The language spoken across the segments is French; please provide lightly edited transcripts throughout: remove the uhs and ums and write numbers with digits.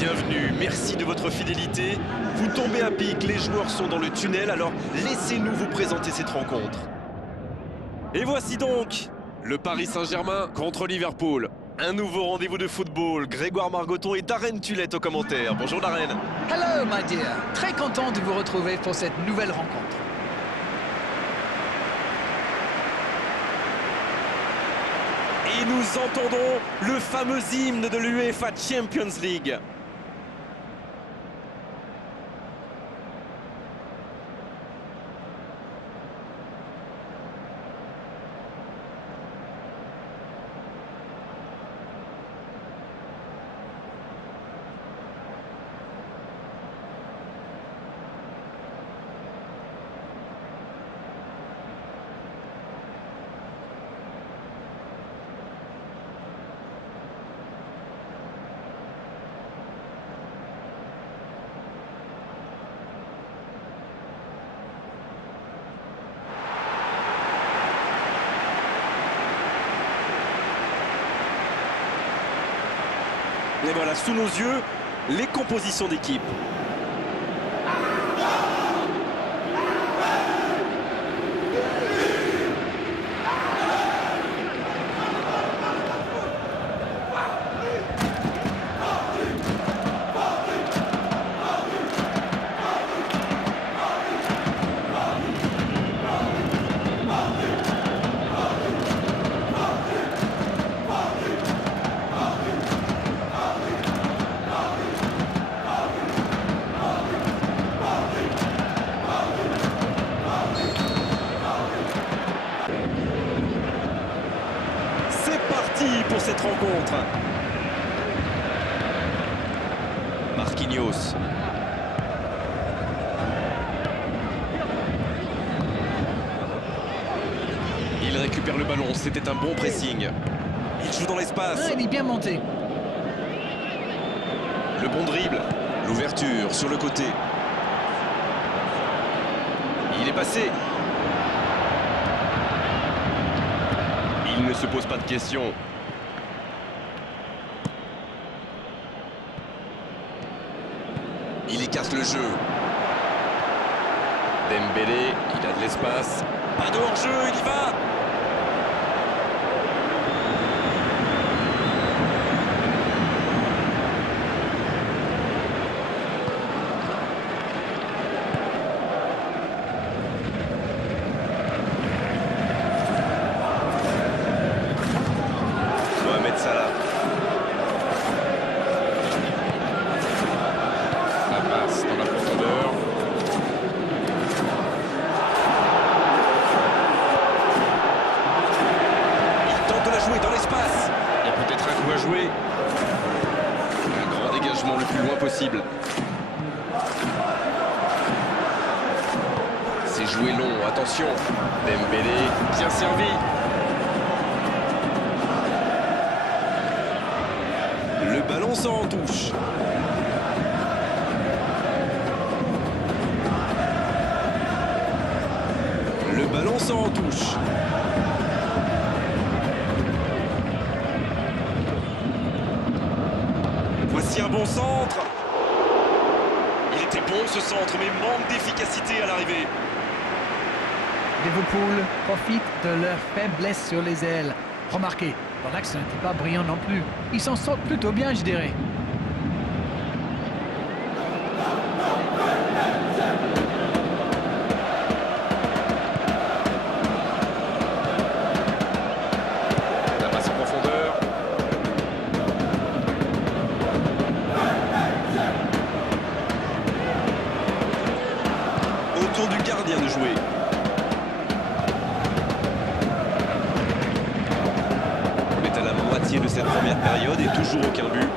bienvenue, merci de votre fidélité. Vous tombez à pic, les joueurs sont dans le tunnel, alors laissez-nous vous présenter cette rencontre. Et voici donc le Paris Saint-Germain contre Liverpool. Un nouveau rendez-vous de football, Grégoire Margoton et Darren Tulette aux commentaires. Bonjour Darren. Hello my dear, très content de vous retrouver pour cette nouvelle rencontre. Et nous entendons le fameux hymne de l'UEFA Champions League. Et voilà, sous nos yeux, les compositions d'équipe. Pour cette rencontre. Marquinhos. Il récupère le ballon, c'était un bon pressing. Il joue dans l'espace. Ah, il est bien monté. Le bon dribble, l'ouverture sur le côté. Il est passé. Il ne se pose pas de questions. Il écarte le jeu. Dembélé, il a de l'espace. Pas de hors-jeu, il y va. Mohamed Salah. Dans la profondeur. Il tente de la jouer dans l'espace. Il y a peut-être un coup à jouer. Un grand dégagement le plus loin possible. C'est joué long, attention. Dembélé, bien servi. Le ballon sort en touche. Le ballon sort en touche. Voici un bon centre. Il était bon ce centre, mais manque d'efficacité à l'arrivée. Liverpool profite de leur faiblesse sur les ailes. Remarquez, leur axe n'était pas brillant non plus. Ils s'en sortent plutôt bien, je dirais. Autour du gardien de jouer. On est à la moitié de cette première période et toujours aucun but.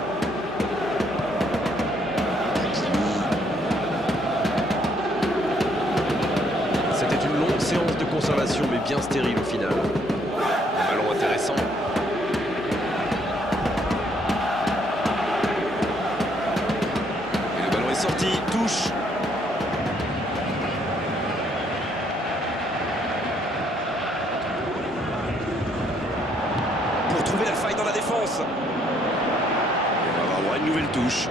C'était une longue séance de conservation mais bien stérile au final. Un ballon intéressant. Et le ballon est sorti, touche. Pour trouver la faille dans la défense. On va avoir droit à une nouvelle touche.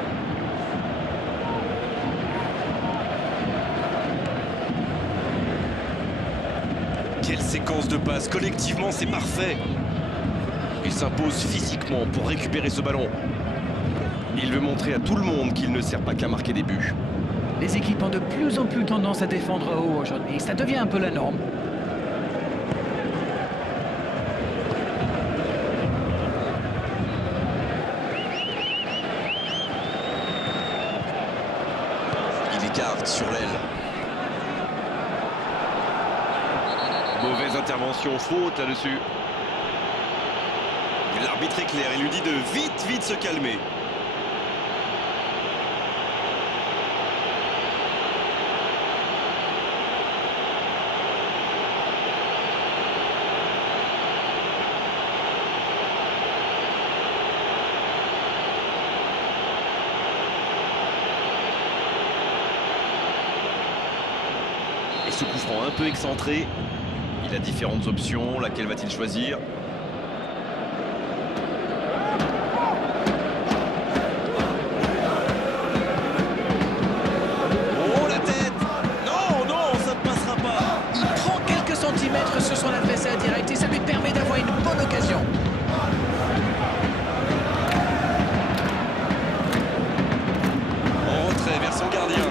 séquence de passes. Collectivement, c'est parfait. Il s'impose physiquement pour récupérer ce ballon. Il veut montrer à tout le monde qu'il ne sert pas qu'à marquer des buts. Les équipes ont de plus en plus tendance à défendre haut aujourd'hui. Ça devient un peu la norme. Il écarte sur l'aile. Mauvaise intervention, faute là-dessus. L'arbitre est clair, il lui dit de vite se calmer. Et ce coup franc un peu excentré. Il a différentes options, laquelle va-t-il choisir? Oh la tête! Non, ça ne passera pas! Il prend quelques centimètres sur son adversaire direct et ça lui permet d'avoir une bonne occasion. En retrait vers son gardien.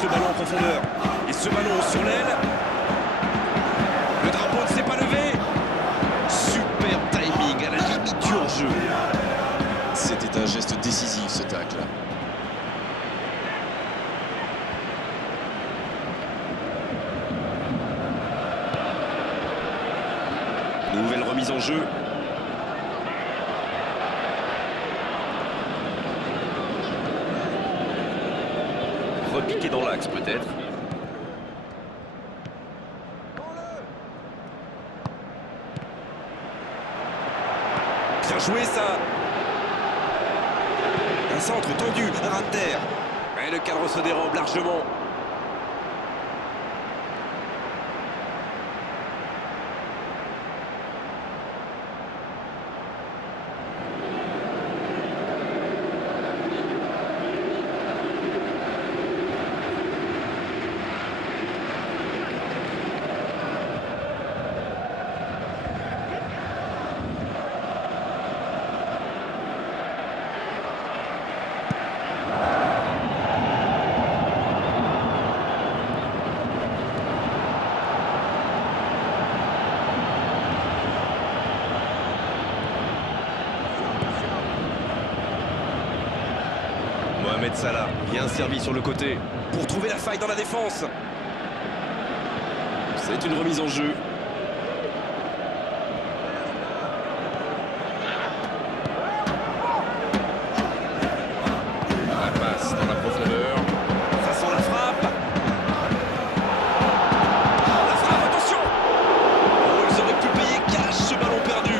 Le ballon en profondeur. Et ce ballon sur l'aile. Le drapeau ne s'est pas levé. Super timing à la limite du hors-jeu. C'était un geste décisif, ce tacle. Nouvelle remise en jeu. Repiqué dans l'axe peut-être. Bien joué ça. Un centre tendu, un ras de terre. Et le cadre se dérobe largement. Mohamed Salah, bien servi sur le côté pour trouver la faille dans la défense. C'est une remise en jeu. La passe dans la profondeur. Ça sent la frappe. La frappe, attention! Oh, ils auraient pu payer cash ce ballon perdu.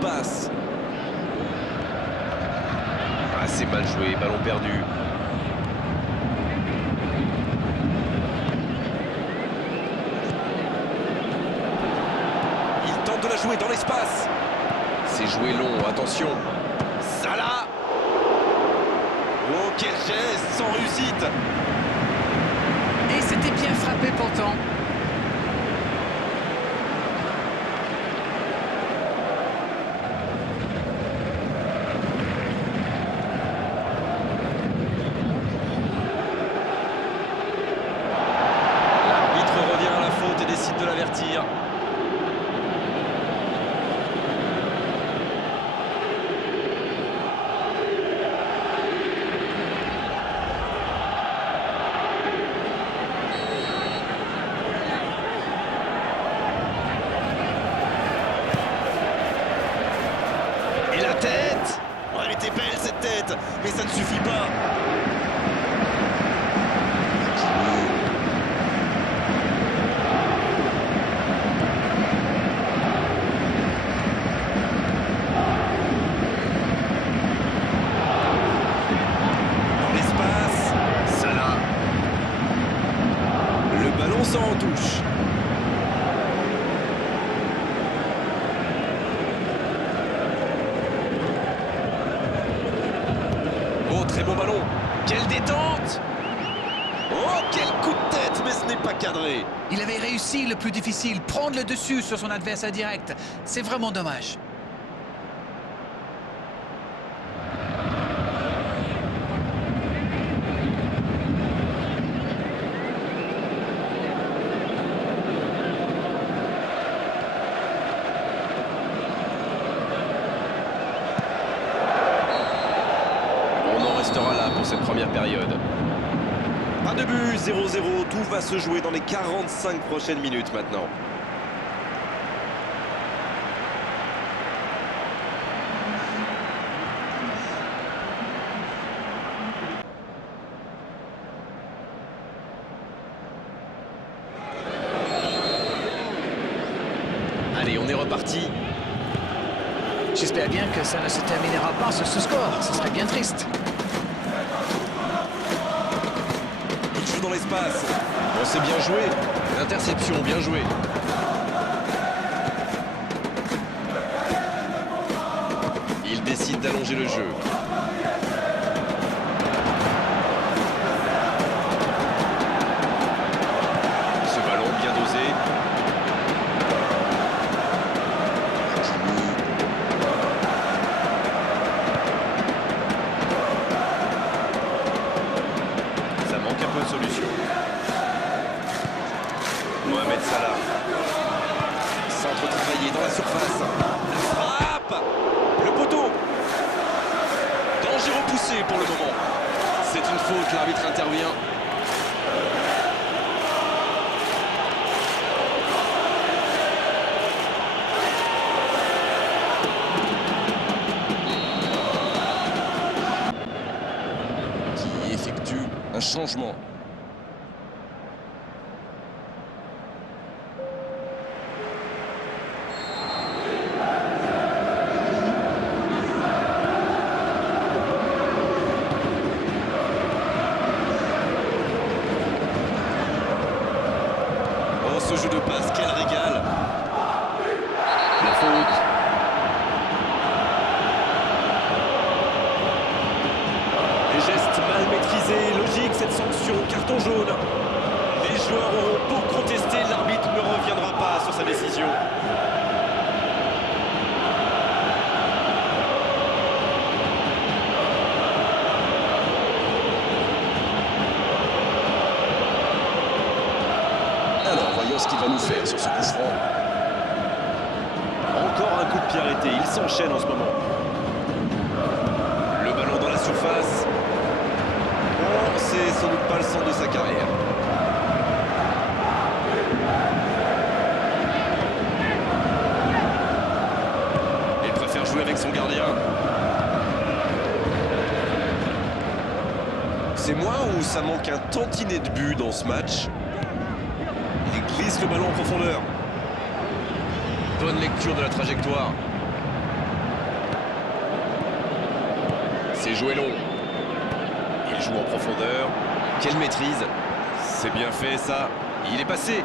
Passe. Ah, c'est mal joué, ballon perdu. Il tente de la jouer dans l'espace. C'est joué long, attention. Salah. Oh, quel geste, sans réussite. Et c'était bien frappé pourtant. De l'avertir. Et la tête! Oh, elle était belle cette tête, mais ça ne suffit pas. bon ballon. Quelle détente! Oh, quel coup de tête, mais ce n'est pas cadré. Il avait réussi le plus difficile, prendre le dessus sur son adversaire direct. C'est vraiment dommage. On en restera là pour cette première période. Pas de but, 0-0, tout va se jouer dans les 45 prochaines minutes maintenant. Allez, on est reparti. J'espère bien que ça ne se terminera pas sur ce score. Ce serait bien triste. Il joue dans l'espace. Bon, c'est bien joué. L'interception, bien joué. Il décide d'allonger le jeu. Ce ballon bien dosé. Ça manque un peu de solution. Mohamed Salah. Centre tiraillé dans la surface. La frappe. Le poteau. Danger repoussé pour le moment. C'est une faute, l'arbitre intervient. Qui effectue un changement. Oh, ce jeu de passe, quel régal! La faute. Les gestes mal maîtrisés, logique cette sanction, carton jaune. Les joueurs auront beau contester, l'arbitre ne reviendra pas sur sa décision. Alors, voyons ce qu'il va nous faire sur ce coup franc. Encore un coup de pied arrêté, il s'enchaîne en ce moment. Le ballon dans la surface. Bon, c'est sans doute pas le centre de sa carrière. Il préfère jouer avec son gardien. C'est moi ou ça manque un tantinet de but dans ce match? Il glisse le ballon en profondeur. Bonne lecture de la trajectoire. C'est joué long. Il joue en profondeur. Quelle maîtrise. C'est bien fait ça. Il est passé.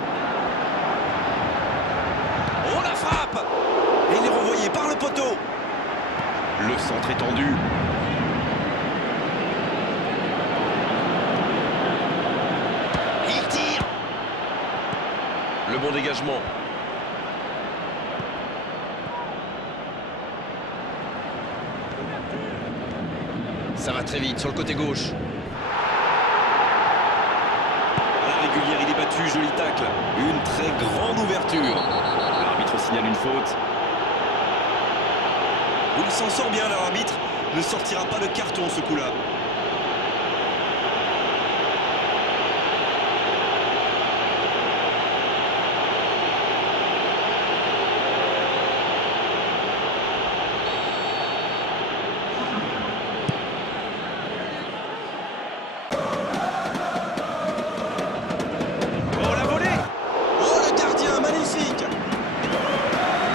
Oh la frappe! Et il est renvoyé par le poteau. Le centre est tendu. Il tire. Le bon dégagement. Ça va très vite sur le côté gauche. À la régulière, il est battu, joli tacle. Une très grande ouverture. L'arbitre signale une faute. Il s'en sort bien, l'arbitre. Ne sortira pas de carton ce coup-là. Oh la volée! Oh le gardien, magnifique!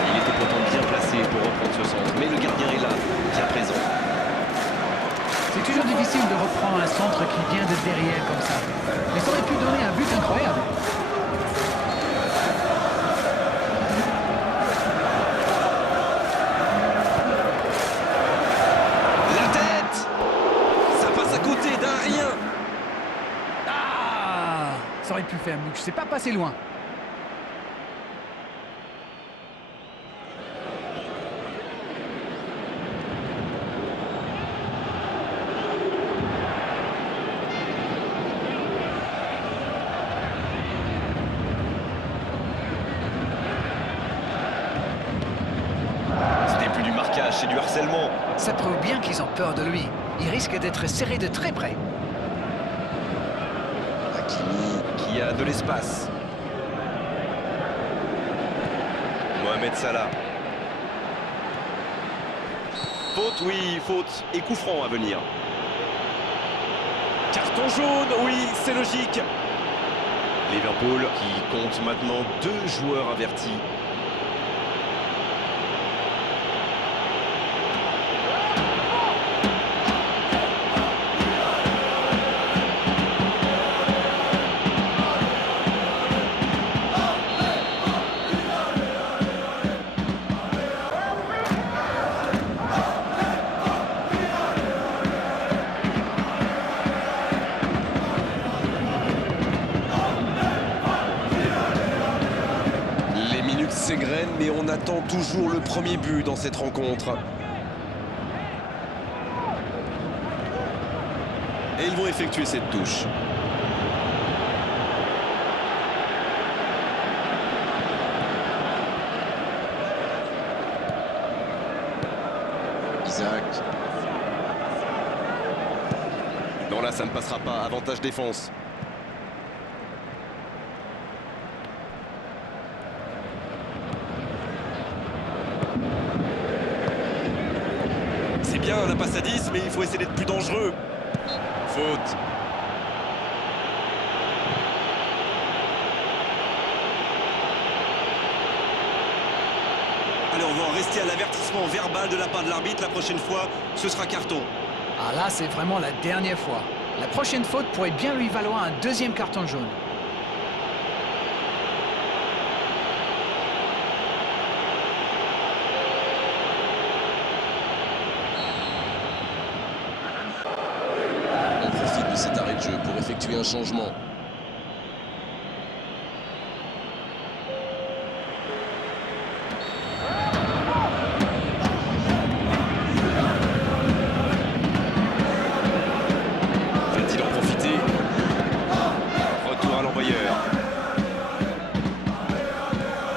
Il était pourtant bien placé pour reprendre ce centre, mais le gardien est là, bien présent. C'est toujours difficile de reprendre un centre qui vient de derrière comme ça. Mais ça aurait pu donner un but incroyable. La tête! Ça passe à pu faire mieux. C'est pas passé loin. Ce n'est plus du marquage, c'est du harcèlement. Ça prouve bien qu'ils ont peur de lui. Il risque d'être serré de très près. Hakimi. Qui a de l'espace. Mohamed Salah. Faute, oui, faute. Et coup franc à venir. Carton jaune, oui, c'est logique. Liverpool qui compte maintenant 2 joueurs avertis. S'égrène, mais on attend toujours le premier but dans cette rencontre. Et ils vont effectuer cette touche. Isaac. Non, là, ça ne passera pas. Avantage défense. C'est bien la passe à 10, mais il faut essayer d'être plus dangereux. Faute. Allez, on va en rester à l'avertissement verbal de la part de l'arbitre. La prochaine fois, ce sera carton. Ah là, c'est vraiment la dernière fois. La prochaine faute pourrait bien lui valoir un 2e carton jaune. On profite de cet arrêt de jeu pour effectuer un changement. Va-t-il en profiter? Retour à l'envoyeur.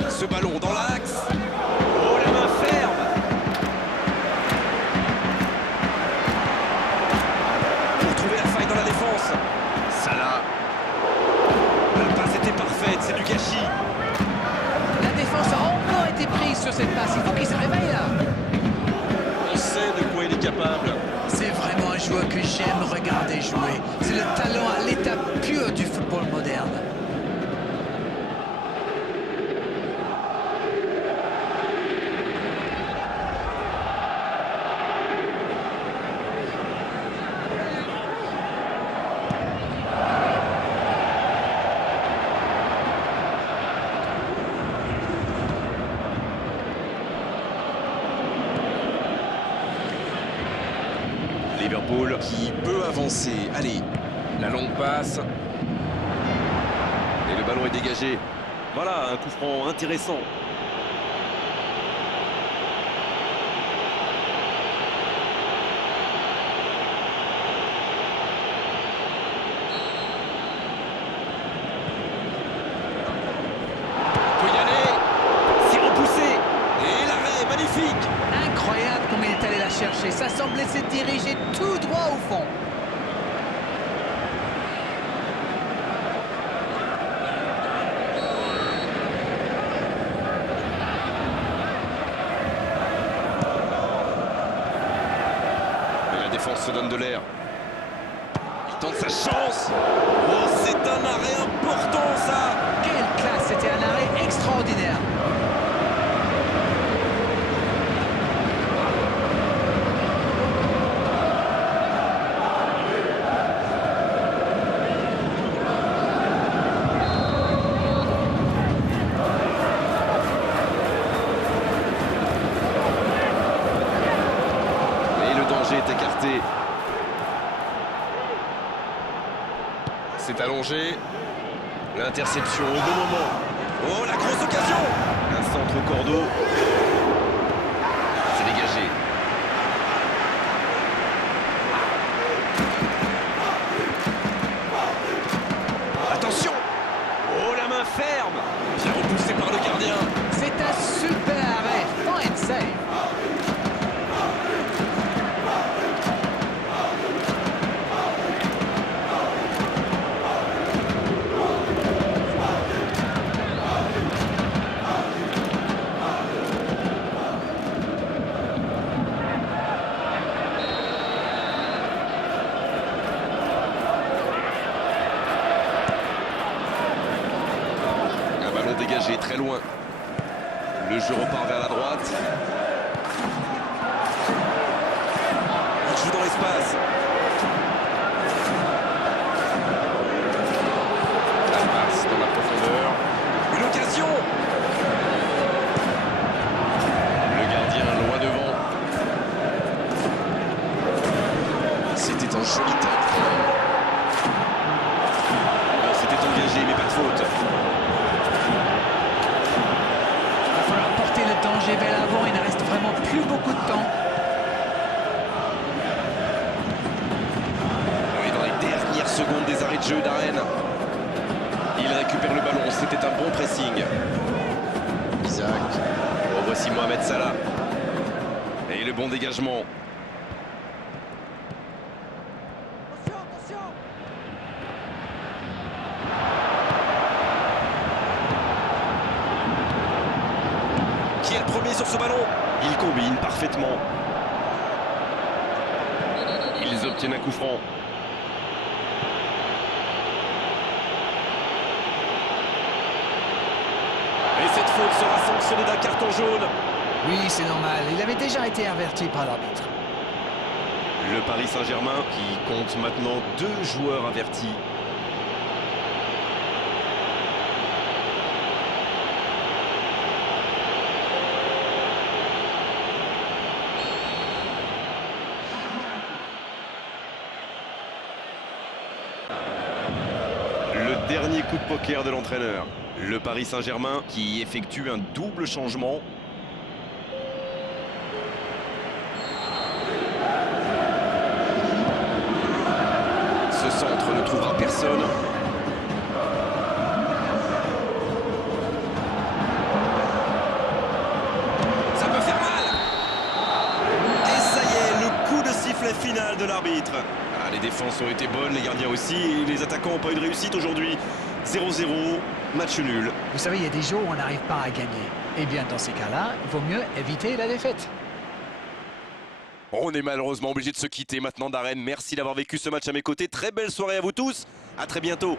Ce ballon dans l'axe. Oh, la main ferme. Pour trouver la faille dans la défense. Salah. La passe était parfaite, c'est du gâchis. La défense a encore été prise sur cette passe. Il faut qu'il se réveille là. On sait de quoi il est capable. C'est vraiment un joueur que j'aime regarder jouer. C'est le talent à l'état pur du football moderne. Liverpool Qui peut avancer. Allez. La longue passe. Et le ballon est dégagé. Voilà, un coup franc intéressant. On peut y aller. C'est repoussé. Et l'arrêt, magnifique. Incroyable comme il est allé la chercher. Ça semblait se diriger tout droit au fond. Mais la défense se donne de l'air. Il tente sa chance. Oh, c'est un arrêt important, ça. Quelle classe, c'était un arrêt extraordinaire. Et le danger est écarté. C'est allongé. L'interception au bon moment. Oh, la grosse occasion! Un centre au cordeau. C'est dégagé. Attention! Oh, la main ferme! Bien repoussé par le gardien. C'est un super arrêt. Fine save. Un ballon dégagé très loin. Le jeu repart vers la droite. Il joue dans l'espace. La passe dans la profondeur. Une occasion. Le gardien loin devant. C'était un joli tacle quand même. Bon, c'était engagé, mais pas de faute. Il va falloir porter le danger vers l'avant. Il ne reste vraiment plus beaucoup de temps. On est dans les dernières secondes des arrêts de jeu d'Arène. Il récupère le ballon, c'était un bon pressing. Isaac. Voici Mohamed Salah. Et le bon dégagement. Qui est le premier sur ce ballon? Il combine parfaitement. Ils obtiennent un coup franc. Et cette faute sera sanctionnée d'un carton jaune. Oui, c'est normal. Il avait déjà été averti par l'arbitre. Le Paris Saint-Germain qui compte maintenant 2 joueurs avertis. Le dernier coup de poker de l'entraîneur. Le Paris Saint-Germain qui effectue un double changement. Ce centre ne trouvera personne. Ça peut faire mal. Et ça y est, le coup de sifflet final de l'arbitre. Ah, les défenses ont été bonnes, les gardiens aussi. Et les attaquants n'ont pas eu de réussite aujourd'hui. 0-0, match nul. Vous savez, il y a des jours où on n'arrive pas à gagner. Eh bien, dans ces cas-là, il vaut mieux éviter la défaite. On est malheureusement obligé de se quitter maintenant d'Arène. Merci d'avoir vécu ce match à mes côtés. Très belle soirée à vous tous. À très bientôt.